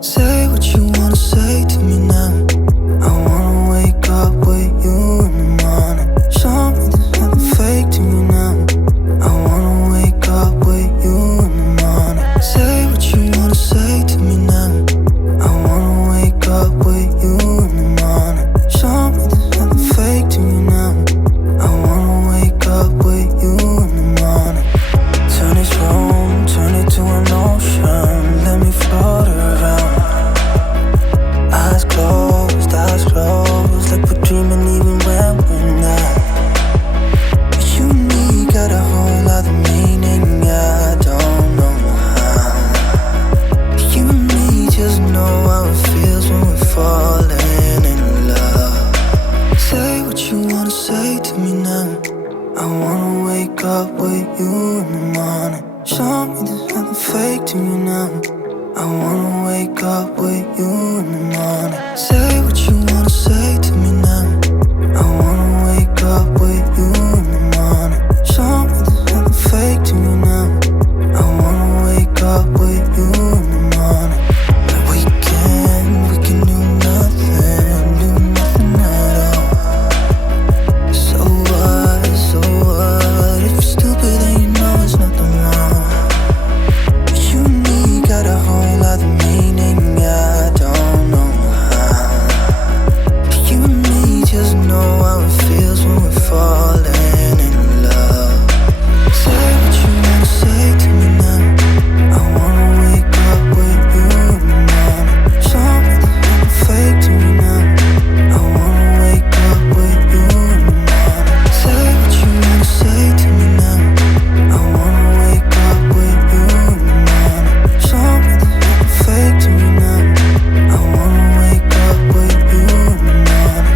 Say what you wanna say to me now. I wanna wake up with you in the morning. Show me there's nothing fake to me now. I wanna wake up with you in the morning. Say what you wanna say to me now. I wanna wake up with you in the morning. Show me there's nothing fake to me now. I wanna wake up with you in the morning. Turn this room, turn it to an ocean. Let me float around. Eyes closed, like we're dreaming even when we're not. You and me got a whole other meaning, I don't know how. You and me just know how it feels when we're falling in love. Say what you wanna say to me now. I wanna wake up with you in the morning. Show me there's nothing fake to me now. I wanna wake up with you in the morning. Say what you wanna say to me now. I wanna wake up with you in the morning. Show me there's nothing fake to me now. I wanna wake up with you in the morning. Like we can do nothing at all. So what, if you're stupid then you know it's nothing wrong. You and me got a whole other meaning, I don't know how. You and me just know how it feels when we're falling in love. Say what you wanna say to me now. I wanna wake up with you in the morning. Show me there's nothing fake to me now. I wanna wake up with you in the morning. Say what you wanna say to me now. I wanna wake up with you in the morning. Show me there's nothing fake to me now. I wanna wake up with you in the morning.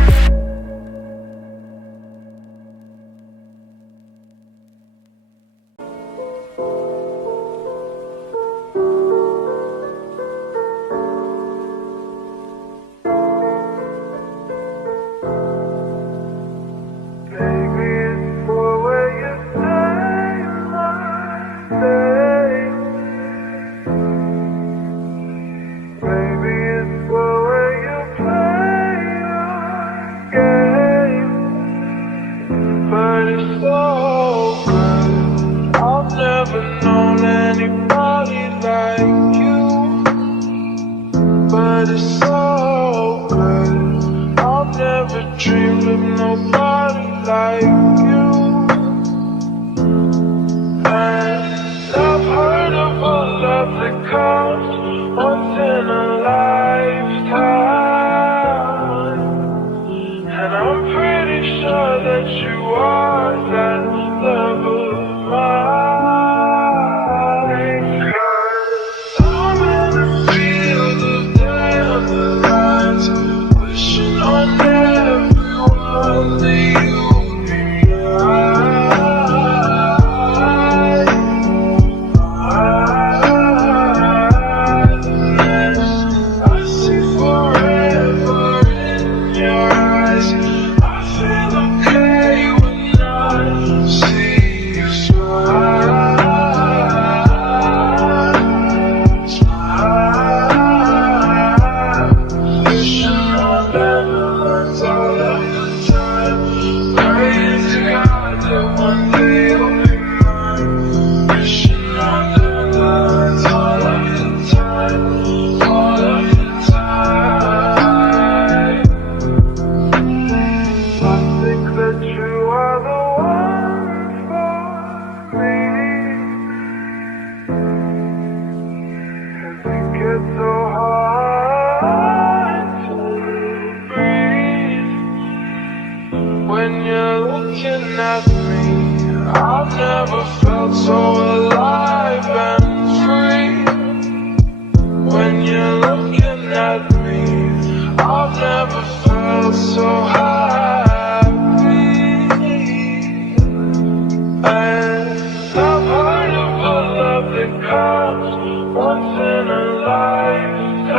in a lifetime.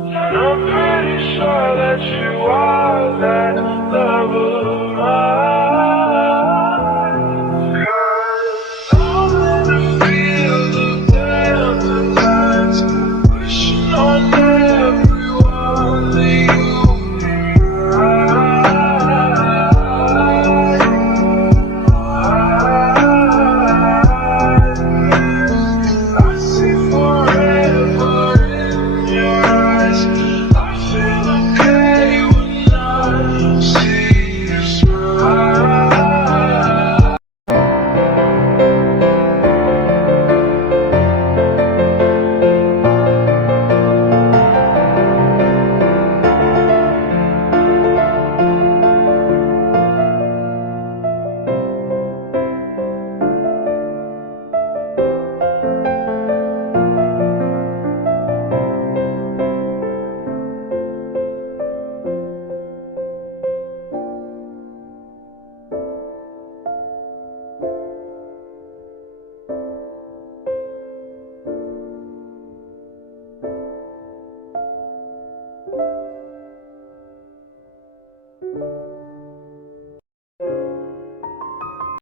And I'm pretty sure that you are that love.